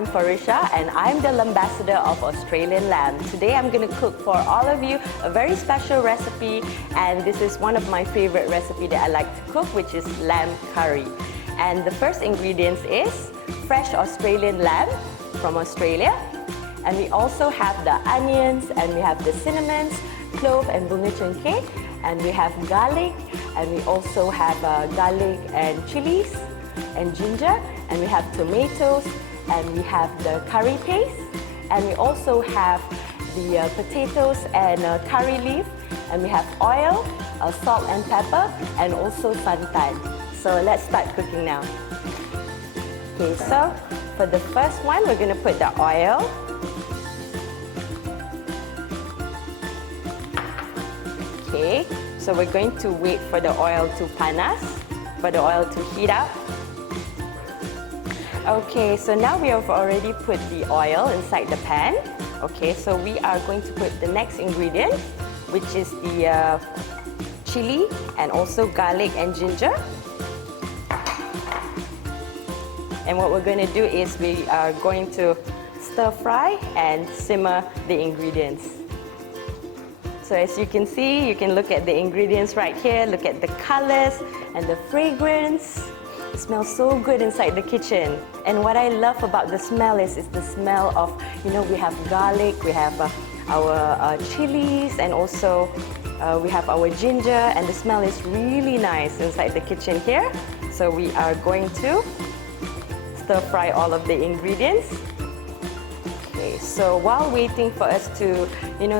I'm Farisya and I'm the Lambassador of Australian Lamb. Today I'm going to cook for all of you a very special recipe, and this is one of my favorite recipes that I like to cook, which is lamb curry. And the first ingredients is fresh Australian lamb from Australia, and we also have the onions, and we have the cinnamons, clove and bunga cengkeh, and we have garlic, and we also have garlic and chilies and ginger, and we have tomatoes, and we have the curry paste, and we also have the potatoes and curry leaf, and we have oil, salt and pepper, and also santan. So let's start cooking now. Okay, so for the first one, we're going to put the oil. Okay, so we're going to wait for the oil to panas, for the oil to heat up. Okay, so now we have already put the oil inside the pan. Okay, so we are going to put the next ingredient, which is the chili and also garlic and ginger. And what we're going to do is we are going to stir fry and simmer the ingredients. So as you can see, you can look at the ingredients right here, look at the colors and the fragrance. It smells so good inside the kitchen. And what I love about the smell is the smell of, we have garlic, we have our chilies, and also we have our ginger, and the smell is really nice inside the kitchen here. So we are going to stir fry all of the ingredients. Okay, so while waiting for us to,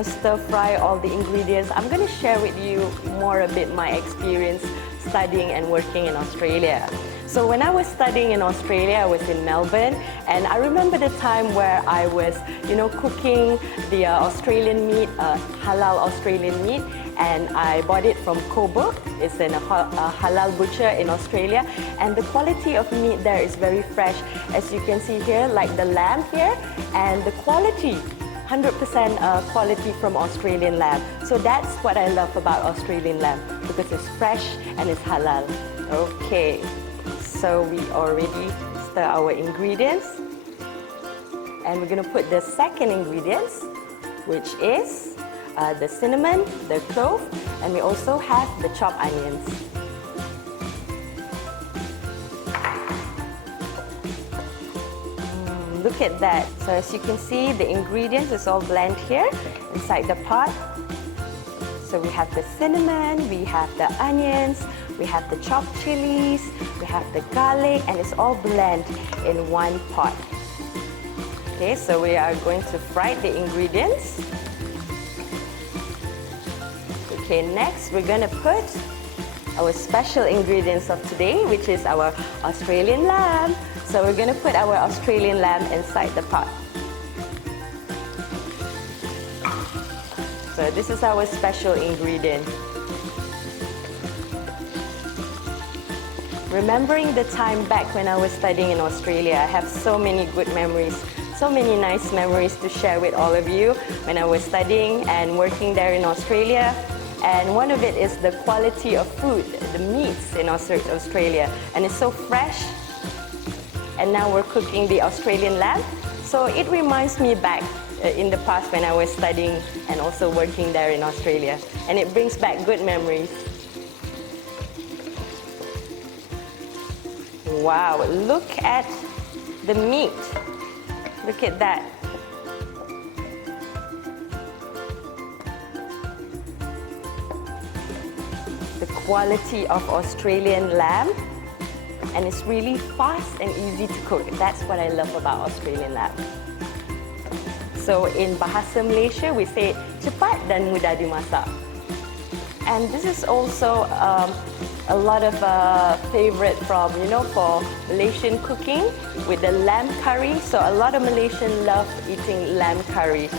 stir fry all the ingredients, I'm going to share with you more a bit my experience studying and working in Australia. So when I was studying in Australia, I was in Melbourne, and I remember the time where I was, cooking the Australian meat, halal Australian meat, and I bought it from Coburg. It's a halal butcher in Australia, and the quality of meat there is very fresh, as you can see here, like the lamb here, and the quality, 100% quality from Australian lamb. So that's what I love about Australian lamb, because it's fresh and it's halal. Okay, so we already stir our ingredients, and we're going to put the second ingredients, which is the cinnamon, the clove, and we also have the chopped onions. Look at that. So as you can see, the ingredients is all blend here inside the pot. So we have the cinnamon, we have the onions, we have the chopped chilies, we have the garlic, and it's all blend in one pot. Okay, so we are going to fry the ingredients. Okay, next we're going to put our special ingredients of today, which is our Australian lamb. So we're going to put our Australian lamb inside the pot. So this is our special ingredient. Remembering the time back when I was studying in Australia, I have so many good memories, so many nice memories to share with all of you when I was studying and working there in Australia. And one of it is the quality of food, the meats in Australia. And it's so fresh. And now we're cooking the Australian lamb. So it reminds me back in the past when I was studying and also working there in Australia. And it brings back good memories. Wow, look at the meat. Look at that. The quality of Australian lamb, and it's really fast and easy to cook. That's what I love about Australian lamb. So in Bahasa Malaysia, we say cepat dan mudah dimasak. And this is also a lot of favorite from, for Malaysian cooking with the lamb curry. So a lot of Malaysians love eating lamb curry.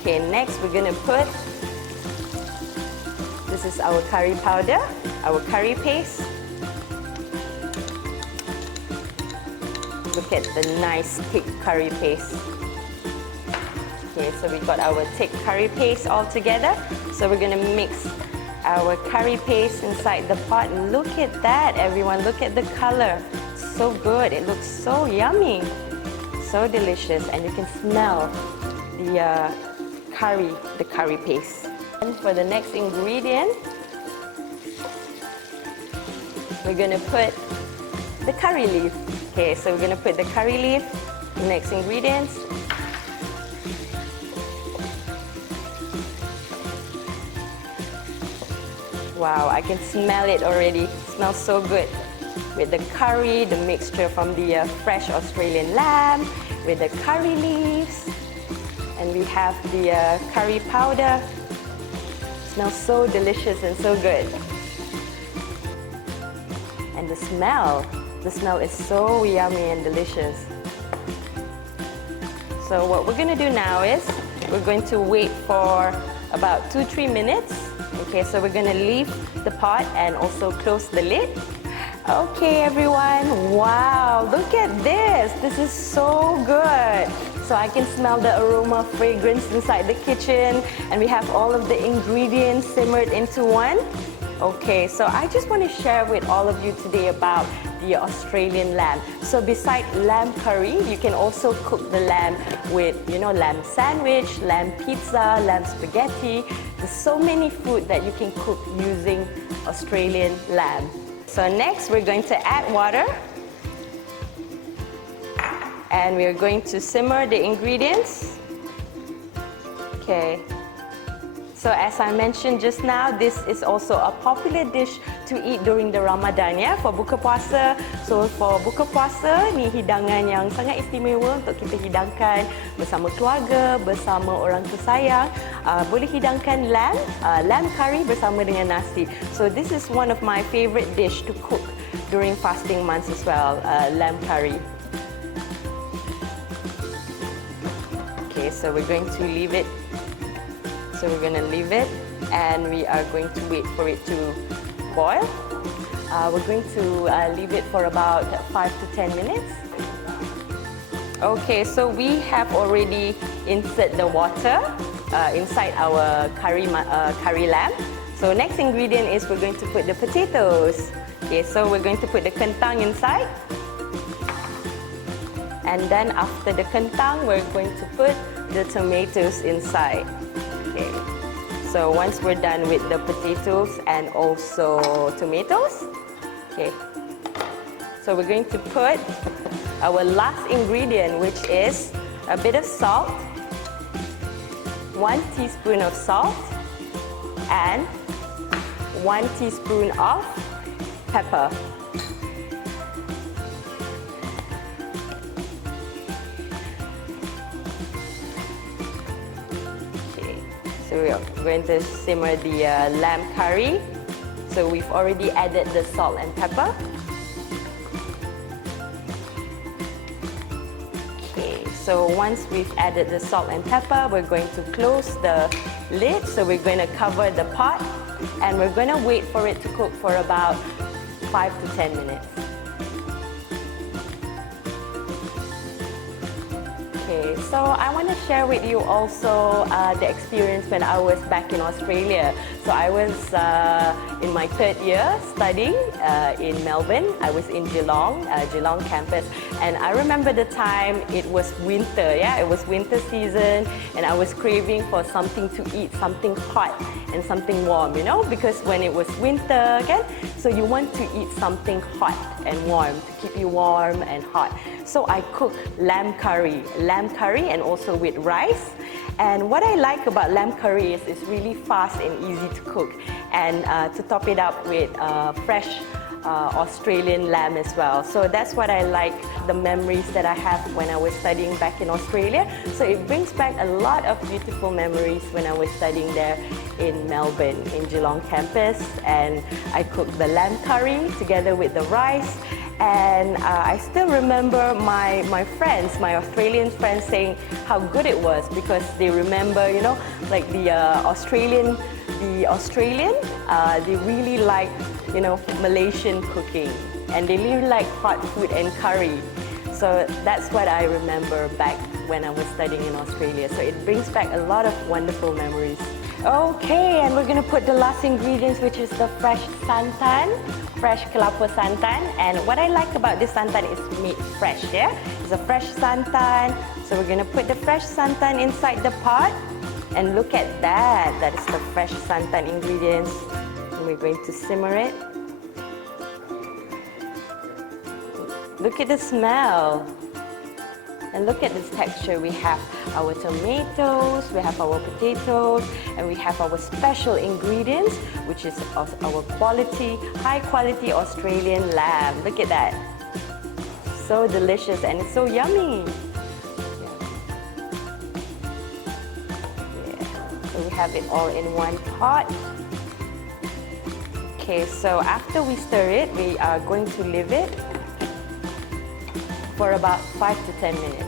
Okay, next we're gonna put, this is our curry powder, our curry paste. Look at the nice thick curry paste. Okay, so we got our thick curry paste all together. So we're gonna mix our curry paste inside the pot. Look at that, everyone. Look at the color. so good. It looks so yummy, so delicious, and you can smell the curry paste. And for the next ingredient, we're gonna put the curry leaf. Okay, so we're gonna put the curry leaf, the next ingredients. Wow, I can smell it already. It smells so good. With the curry, the mixture from the fresh Australian lamb, with the curry leaves, and we have the curry powder. It smells so delicious and so good. And the smell is so yummy and delicious. So what we're gonna do now is, we're going to wait for about 2-3 minutes. Okay, so we're gonna leave the pot and also close the lid. Okay, everyone, wow, look at this. This is so good. So I can smell the aroma, fragrance inside the kitchen, and we have all of the ingredients simmered into one. Okay, so I just want to share with all of you today about the Australian lamb. So beside lamb curry, you can also cook the lamb with, lamb sandwich, lamb pizza, lamb spaghetti. There's so many food that you can cook using Australian lamb. So next, we're going to add water. And we're going to simmer the ingredients. Okay. So as I mentioned just now, this is also a popular dish to eat during the Ramadan, ya, for buka puasa. So for buka puasa, ni hidangan yang sangat istimewa untuk kita hidangkan bersama keluarga, bersama orang tersayang. Boleh hidangkan lamb curry bersama dengan nasi. So this is one of my favorite dish to cook during fasting months as well, lamb curry. Okay, so we're going to leave it. So we're going to leave it, and we are going to wait for it to boil. We're going to leave it for about 5 to 10 minutes. Okay, so we have already inserted the water inside our curry lamb. So next ingredient is we're going to put the potatoes. Okay, so we're going to put the kentang inside. And then after the kentang, we're going to put the tomatoes inside. Okay. So once we're done with the potatoes and also tomatoes, okay. So we're going to put our last ingredient, which is a bit of salt, 1 teaspoon of salt, and 1 teaspoon of pepper. So we're going to simmer the lamb curry. So we've already added the salt and pepper. Okay, so once we've added the salt and pepper, we're going to close the lid. So we're going to cover the pot, and we're going to wait for it to cook for about 5 to 10 minutes. Okay, so I want to share with you also the experience when I was back in Australia. So I was in my 3rd year studying in Melbourne. I was in Geelong campus, and I remember the time it was winter. Yeah, it was winter season, and I was craving for something to eat, something hot and something warm. Because when it was winter, okay, so you want to eat something hot and warm to keep you warm and hot. So I cooked lamb curry, and also with rice. And what I like about lamb curry is it's really fast and easy to cook, and to top it up with fresh Australian lamb as well. So that's what I like, the memories that I have when I was studying back in Australia. So it brings back a lot of beautiful memories when I was studying there in Melbourne, in Geelong campus. And I cooked the lamb curry together with the rice. And I still remember my friends, my Australian friends, saying how good it was, because they remember, like the Australian, they really like, Malaysian cooking, and they really like hot food and curry. So that's what I remember back when I was studying in Australia. So it brings back a lot of wonderful memories. Okay, and we're gonna put the last ingredients, which is the fresh santan, fresh kelapa santan. And what I like about this santan is made fresh, yeah? It's a fresh santan. So we're gonna put the fresh santan inside the pot. And look at that, that is the fresh santan ingredients. And we're going to simmer it. Look at the smell. And look at this texture. We have our tomatoes, we have our potatoes, and we have our special ingredients, which is our quality, high quality Australian lamb. Look at that. So delicious and it's so yummy. Yeah. So we have it all in one pot. Okay, so after we stir it, we are going to leave it for about 5 to 10 minutes.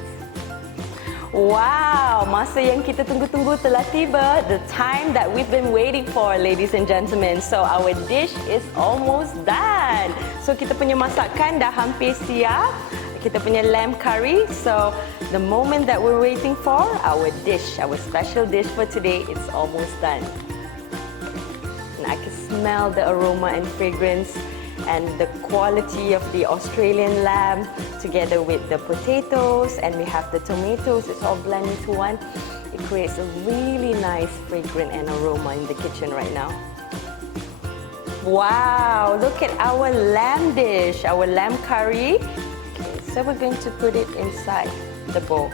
Wow, masa yang kita tunggu-tunggu telah tiba. The time that we've been waiting for, ladies and gentlemen. So our dish is almost done. So kita punya masakan dah hampir siap. Kita punya lamb curry. So the moment that we're waiting for, our dish, our special dish for today, it's almost done. And I can smell the aroma and fragrance and the quality of the Australian lamb together with the potatoes, and we have the tomatoes. It's all blended into one. It creates a really nice fragrance and aroma in the kitchen right now. Wow, look at our lamb dish, our lamb curry. Okay, so we're going to put it inside the bowl.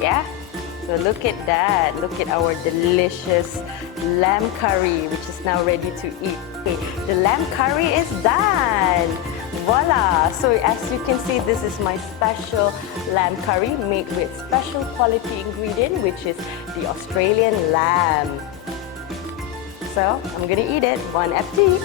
Yeah? So look at that. Look at our delicious lamb curry, which is now ready to eat. Okay, the lamb curry is done. Voila! So as you can see, this is my special lamb curry made with special quality ingredient, which is the Australian lamb. So I'm gonna eat it. Bon appetit!